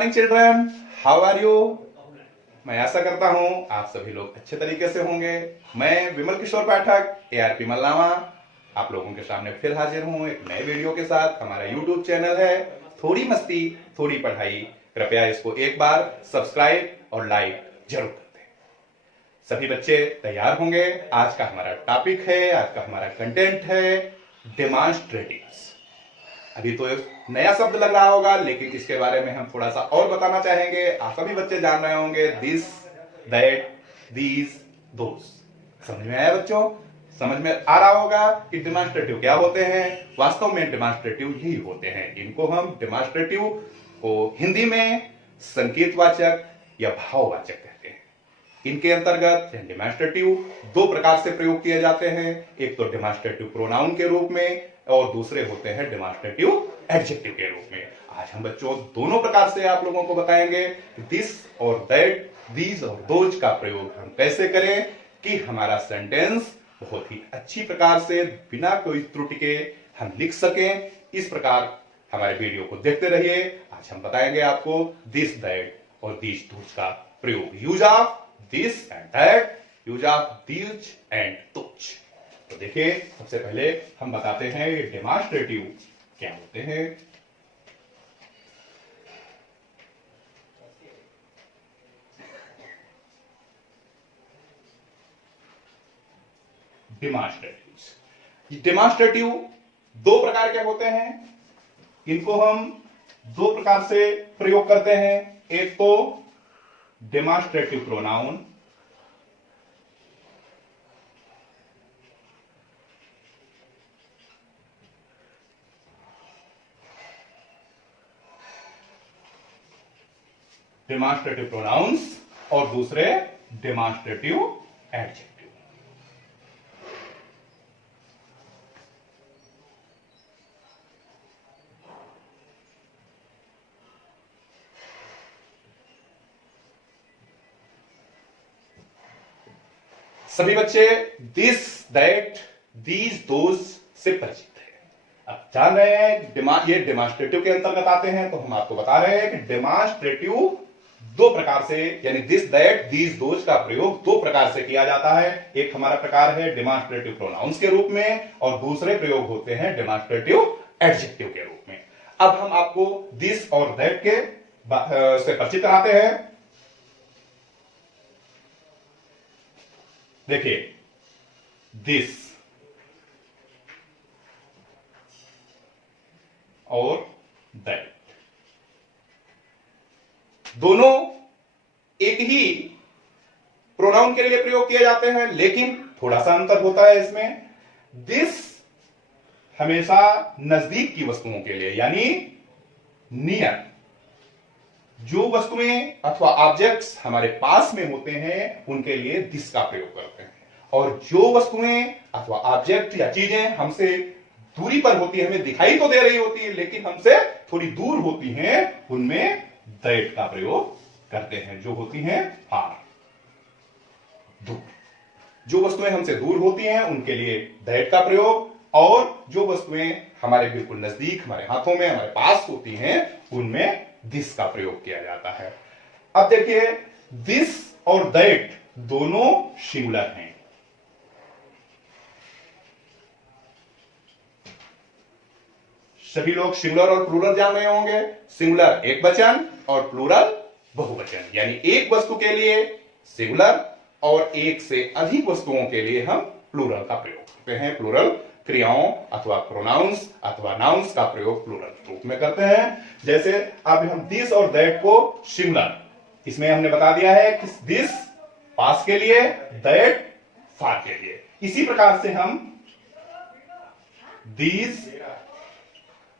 Morning children, how are you. मैं आशा करता हूं आप सभी लोग अच्छे तरीके से होंगे। मैं विमल किशोर पाठक ARP मल्लावा आप लोगों के सामने फिर हाजिर हूं एक नए वीडियो के साथ। हमारा YouTube चैनल है थोड़ी मस्ती थोड़ी पढ़ाई। कृपया इसको एक बार सब्सक्राइब और लाइक जरूर कर दें। सभी बच्चे तैयार होंगे। आज का हमारा टॉपिक है, आज का हमारा कंटेंट है डेमॉन्स्ट्रेटिव्स। अभी तो एक नया शब्द लग रहा होगा, लेकिन इसके बारे में हम थोड़ा सा और बताना चाहेंगे। आप सभी बच्चे जान रहे होंगे दिस, दैट, दीज, दोस। समझ में आया बच्चों? समझ में आ रहा होगा कि डेमॉन्स्ट्रेटिव क्या होते हैं। वास्तव में डेमॉन्स्ट्रेटिव यही होते हैं। इनको हम डेमॉन्स्ट्रेटिव को हिंदी में संकेतवाचक या भाववाचक कहते हैं। इनके अंतर्गत डेमॉन्स्ट्रेटिव दो प्रकार से प्रयोग किए जाते हैं। एक तो डेमॉन्स्ट्रेटिव प्रोनाउन के रूप में और दूसरे होते हैं डेमॉन्स्ट्रेटिव एडजेक्टिव के रूप में। आज हम बच्चों दोनों प्रकार से आप लोगों को बताएंगे कि दिस और दैट, दीज और दोज का प्रयोग हम कैसे करें कि हमारा सेंटेंस बहुत ही अच्छी प्रकार से बिना कोई त्रुटि के हम लिख सकें। इस प्रकार हमारे वीडियो को देखते रहिए। आज हम बताएंगे आपको दिस, दैट और दीज, दोज का प्रयोग। Use of this and that, use of these and those. तो देखिए, सबसे पहले हम बताते हैं ये डेमॉन्स्ट्रेटिव क्या होते हैं। डेमॉन्स्ट्रेटिव दो प्रकार के होते हैं। इनको हम दो प्रकार से प्रयोग करते हैं। एक तो डेमॉन्स्ट्रेटिव प्रोनाउन, डेमॉन्स्ट्रेटिव प्रोनाउंस और दूसरे डेमॉन्स्ट्रेटिव एडजेक्टिव। सभी बच्चे दिस, दैट, दीज, दोज से परिचित है। अब जान रहे हैं ये डेमॉन्स्ट्रेटिव के अंतर्गत आते हैं। तो हम आपको बता रहे हैं कि डेमॉन्स्ट्रेटिव दो प्रकार से, यानी दिस, दैट, दीज, दोज का प्रयोग दो प्रकार से किया जाता है। एक हमारा प्रकार है डेमॉन्स्ट्रेटिव प्रोनाउंस के रूप में और दूसरे प्रयोग होते हैं डेमॉन्स्ट्रेटिव एडजेक्टिव के रूप में। अब हम आपको दिस और दैट के से परिचित कराते हैं। देखिए, दिस और दैट दोनों एक ही प्रोनाउन के लिए प्रयोग किए जाते हैं, लेकिन थोड़ा सा अंतर होता है इसमें। दिस हमेशा नजदीक की वस्तुओं के लिए, यानी नियर, जो वस्तुएं अथवा ऑब्जेक्ट्स हमारे पास में होते हैं उनके लिए दिस का प्रयोग करते हैं। और जो वस्तुएं अथवा ऑब्जेक्ट या चीजें हमसे दूरी पर होती है, हमें दिखाई तो दे रही होती है लेकिन हमसे थोड़ी दूर होती हैं, उनमें दैट का प्रयोग करते हैं, जो होती हैं फार, दूर। जो वस्तुएं हमसे दूर होती हैं उनके लिए दैट का प्रयोग, और जो वस्तुएं हमारे बिल्कुल नजदीक, हमारे हाथों में, हमारे पास होती हैं, उनमें दिस का प्रयोग किया जाता है। अब देखिए, दिस और दैट दोनों सिंगुलर हैं। सभी लोग सिंगुलर और प्लूरल जान रहे होंगे। सिंगुलर एक वचन और प्लूरल बहुवचन, यानी एक वस्तु के लिए सिंगुलर और एक से अधिक वस्तुओं के लिए हम प्लूरल का प्रयोग करते हैं। प्लूरल क्रियाओं अथवा प्रोनाउंस अथवा नाउंस का प्रयोग प्लूरल रूप में करते हैं। जैसे अब हम दिस और दैट को सिंगुलर, इसमें हमने बता दिया है कि दिस पास के लिए, दैट फार के लिए। इसी प्रकार से हम दीज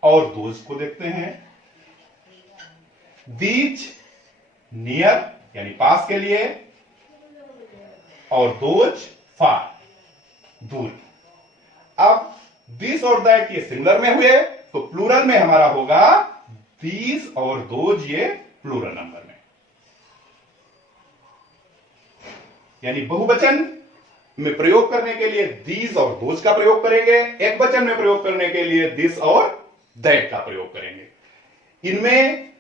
और दोज को देखते हैं। दीज नियर, यानी पास के लिए, और दोज फार, दूर। अब दिस और दैट ये सिंगुलर में हुए, तो प्लूरल में हमारा होगा दीज और दोज, ये प्लूरल नंबर में, यानी बहुवचन में प्रयोग करने के लिए दीज और दोज का प्रयोग करेंगे, एक वचन में प्रयोग करने के लिए दिस और दैट का प्रयोग करेंगे। इनमें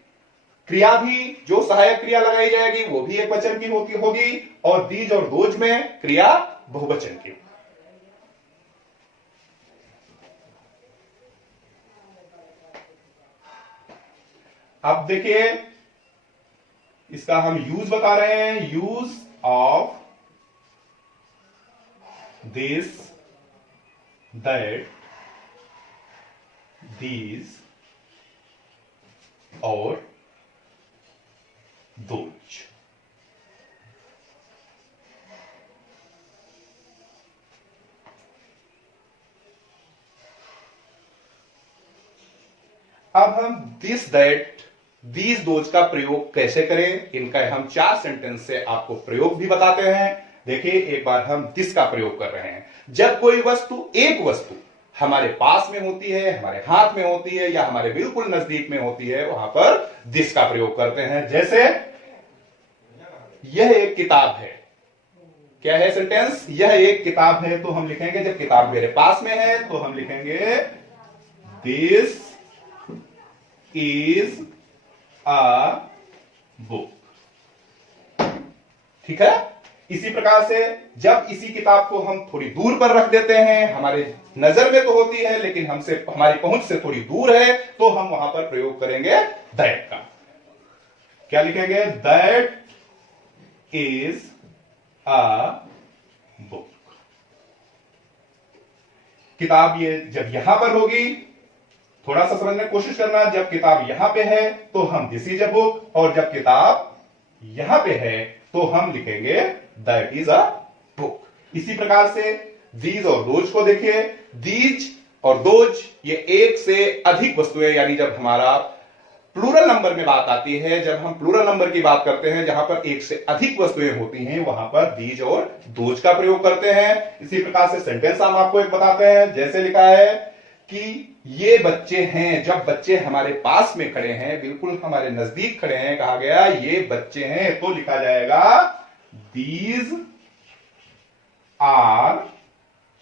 क्रिया भी जो सहायक क्रिया लगाई जाएगी वो भी एक वचन की होगी और दीज और दोज में क्रिया बहुवचन की। अब देखिए इसका हम यूज बता रहे हैं, use of this, that, these और दोज। अब हम दिस, दैट, दीज, दोज का प्रयोग कैसे करें, इनका हम 4 सेंटेंस से आपको प्रयोग भी बताते हैं। देखिए एक बार हम दिस का प्रयोग कर रहे हैं। जब कोई वस्तु, एक वस्तु हमारे पास में होती है, हमारे हाथ में होती है या हमारे बिल्कुल नजदीक में होती है, वहां पर दिस का प्रयोग करते हैं। जैसे यह एक किताब है, क्या है सेंटेंस, यह एक किताब है, तो हम लिखेंगे जब किताब मेरे पास में है तो हम लिखेंगे दिस इज अ बुक। ठीक है। इसी प्रकार से जब इसी किताब को हम थोड़ी दूर पर रख देते हैं, हमारे नजर में तो होती है लेकिन हमसे, हमारी पहुंच से थोड़ी दूर है, तो हम वहां पर प्रयोग करेंगे दैट का। क्या लिखेंगे, दैट इज अ बुक। किताब ये जब यहां पर होगी, थोड़ा सा समझने की कोशिश करना, जब किताब यहां पे है तो हम दिस इज अ बुक, और जब किताब यहां पे है तो हम लिखेंगे दैट इज अ बुक। इसी प्रकार से दीज और दोज को देखिए, दीज और दोज ये एक से अधिक वस्तुएं, यानी जब हमारा प्लूरल नंबर में बात आती है, जब हम प्लूरल नंबर की बात करते हैं जहां पर एक से अधिक वस्तुएं होती हैं, वहां पर दीज और दोज का प्रयोग करते हैं। इसी प्रकार से सेंटेंस हम आपको एक बताते हैं, जैसे लिखा है कि ये बच्चे हैं, जब बच्चे हमारे पास में खड़े हैं, बिल्कुल हमारे नजदीक खड़े हैं, कहा गया ये बच्चे हैं, तो लिखा जाएगा दीज आर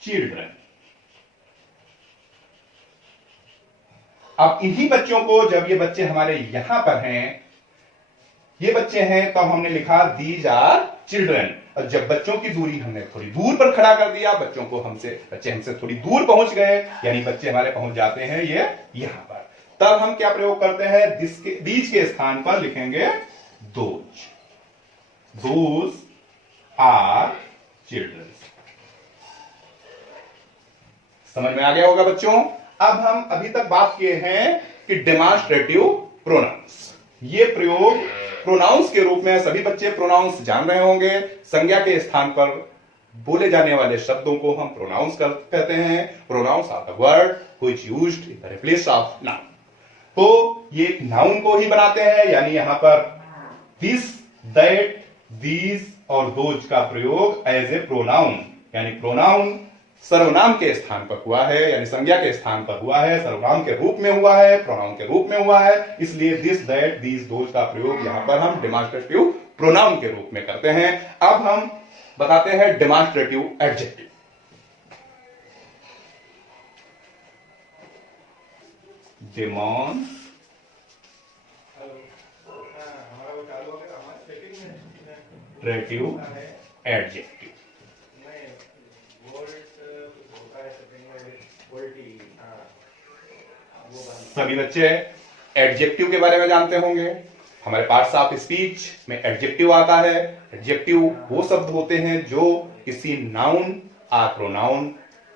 चिल्ड्रन। अब इन्हीं बच्चों को, जब ये बच्चे हमारे यहां पर हैं, ये बच्चे हैं, तब हमने लिखा दीज आर चिल्ड्रन। और जब बच्चों की दूरी हमने थोड़ी दूर पर खड़ा कर दिया, बच्चों को बच्चे हमसे थोड़ी दूर पहुंच गए, यानी बच्चे हमारे पहुंच जाते हैं ये यहां पर, तब हम क्या प्रयोग करते हैं, दीज के स्थान पर लिखेंगे दोज। Those are children. समझ में आ गया होगा बच्चों। अब हम अभी तक बात किए हैं कि डेमॉन्स्ट्रेटिव प्रोनाउंस। ये प्रयोग प्रोनाउंस के रूप में, सभी बच्चे प्रोनाउंस जान रहे होंगे, संज्ञा के स्थान पर बोले जाने वाले शब्दों को हम प्रोनाउंस कहते हैं। Pronouns are the word which used in the place of noun. तो ये नाउन को ही बनाते हैं, यानी यहां पर दिस, दैट, दीज और दोज का प्रयोग एज ए प्रोनाउन, यानी प्रोनाउन सर्वनाम के स्थान पर हुआ है, यानी संज्ञा के स्थान पर हुआ है, सर्वनाम के रूप में हुआ है, प्रोनाउन के रूप में हुआ है। इसलिए दिस, दैट, दीज, दोज का प्रयोग यहां पर हम डेमॉन्स्ट्रेटिव प्रोनाउन के रूप में करते हैं। अब हम बताते हैं डेमॉन्स्ट्रेटिव एडजेक्टिव। डेमॉन्स्ट्रेटिव एडजेक्टिव। सभी बच्चे एडजेक्टिव के बारे में जानते होंगे। हमारे पार्ट्स ऑफ स्पीच में एडजेक्टिव आता है। एडजेक्टिव वो शब्द होते हैं जो किसी नाउन या प्रोनाउन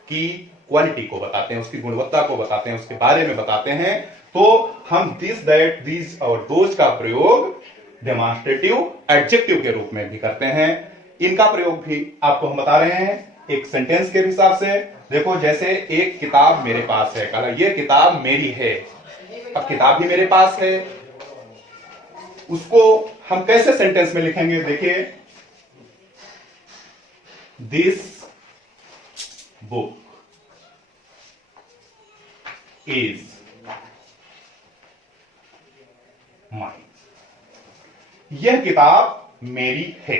की क्वालिटी को बताते हैं, उसकी गुणवत्ता को बताते हैं, उसके बारे में बताते हैं। तो हम दिस, दैट, दीज और दोज का प्रयोग डेमॉन्स्ट्रेटिव एडजेक्टिव के रूप में भी करते हैं। इनका प्रयोग भी आपको हम बता रहे हैं एक सेंटेंस के हिसाब से। देखो, जैसे एक किताब मेरे पास है, कहा ये किताब मेरी है। अब किताब भी मेरे पास है, उसको हम कैसे सेंटेंस में लिखेंगे, देखिए, दिस बुक इज माइन। यह किताब मेरी है।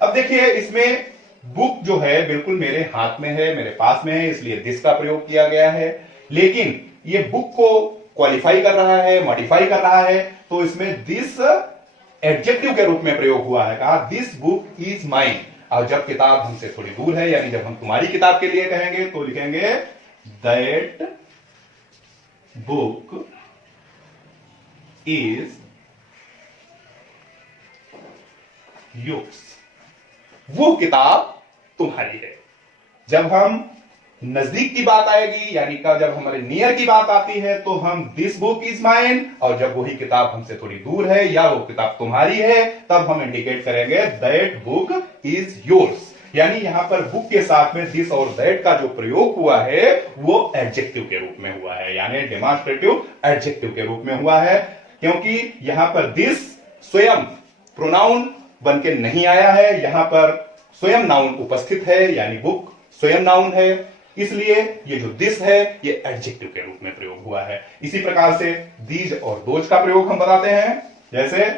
अब देखिए, इसमें बुक जो है बिल्कुल मेरे हाथ में है, मेरे पास में है, इसलिए दिस का प्रयोग किया गया है। लेकिन ये बुक को क्वालिफाई कर रहा है, मॉडिफाई कर रहा है, तो इसमें दिस एडजेक्टिव के रूप में प्रयोग हुआ है, कहा दिस बुक इज माइन। और जब किताब हमसे थोड़ी दूर है, यानी जब हम तुम्हारी किताब के लिए कहेंगे तो लिखेंगे दैट बुक इज योर्स, वो किताब तुम्हारी है। जब हम नजदीक की बात आएगी, यानी का जब हमारे नियर की बात आती है, तो हम दिस बुक इज माइन, और जब वही किताब हमसे थोड़ी दूर है या वो किताब तुम्हारी है, तब हम इंडिकेट करेंगे दैट बुक इज योर्स। यानी यहां पर बुक के साथ में दिस और दैट का जो प्रयोग हुआ है वो एडजेक्टिव के रूप में हुआ है, यानी डेमोन्स्ट्रेटिव एडजेक्टिव के रूप में हुआ है, क्योंकि यहां पर दिस स्वयं प्रोनाउन बन के नहीं आया है, यहां पर स्वयं नाउन उपस्थित है, यानी बुक स्वयं नाउन है, इसलिए ये जो दिस है ये एडजेक्टिव के रूप में प्रयोग हुआ है। इसी प्रकार से दीज और दोज का प्रयोग हम बताते हैं, जैसे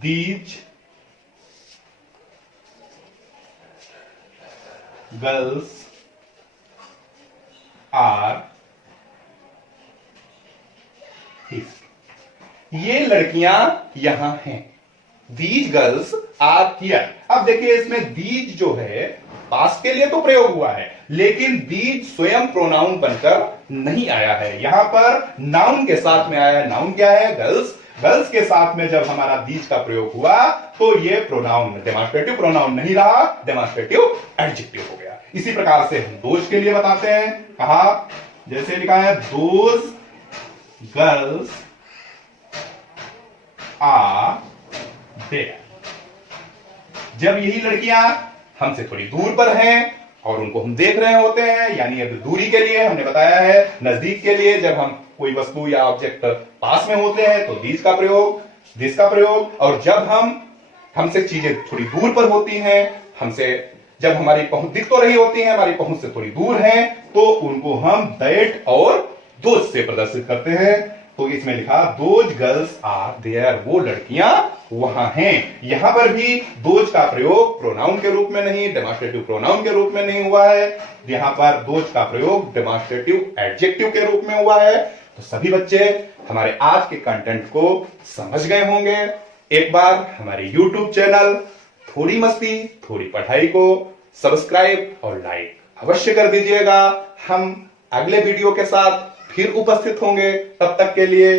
दीज गर्ल्स आर हियर, ये लड़कियां यहां हैं। These girls are here. अब देखिए इसमें दीज जो है पास्ट के लिए तो प्रयोग हुआ है, लेकिन दीज स्वयं प्रोनाउन बनकर नहीं आया है, यहां पर नाउन के साथ में आया है। नाउन क्या है? गर्ल्स। गर्ल्स के साथ में जब हमारा दीज का प्रयोग हुआ तो ये प्रोनाउन डेमोन्स्ट्रेटिव प्रोनाउन नहीं रहा, डेमोन्स्ट्रेटिव एडजेक्टिव हो गया। इसी प्रकार से हम दोज के लिए बताते हैं, कहा जैसे लिखा है दोज गर्ल्स आर देयर। जब यही लड़कियां हमसे थोड़ी दूर पर हैं और उनको हम देख रहे होते हैं, यानी अब दूरी के लिए हमने बताया है, नजदीक के लिए जब हम कोई वस्तु या ऑब्जेक्ट पास में होते हैं तो दिस का प्रयोग, दिस का प्रयोग, और जब हमसे चीजें थोड़ी दूर पर होती हैं, हमसे जब हमारी पहुंच दिख तो रही होती है, हमारी पहुंच से थोड़ी दूर है, तो उनको हम दैट और दोज से प्रदर्शित करते हैं। तो इसमें लिखा दोज गर्ल्स आर देयर, वो लड़कियां वहां हैं। यहां पर भी दोज का प्रयोग प्रोनाउन के रूप में नहीं, डेमोन्स्ट्रेटिव प्रोनाउन के रूप में नहीं हुआ है, यहां पर दोज का प्रयोग डेमोन्स्ट्रेटिव एडजेक्टिव के रूप में हुआ है। तो सभी बच्चे हमारे आज के कंटेंट को समझ गए होंगे। एक बार हमारे YouTube चैनल थोड़ी मस्ती थोड़ी पढ़ाई को सब्सक्राइब और लाइक अवश्य कर दीजिएगा। हम अगले वीडियो के साथ फिर उपस्थित होंगे, तब तक के लिए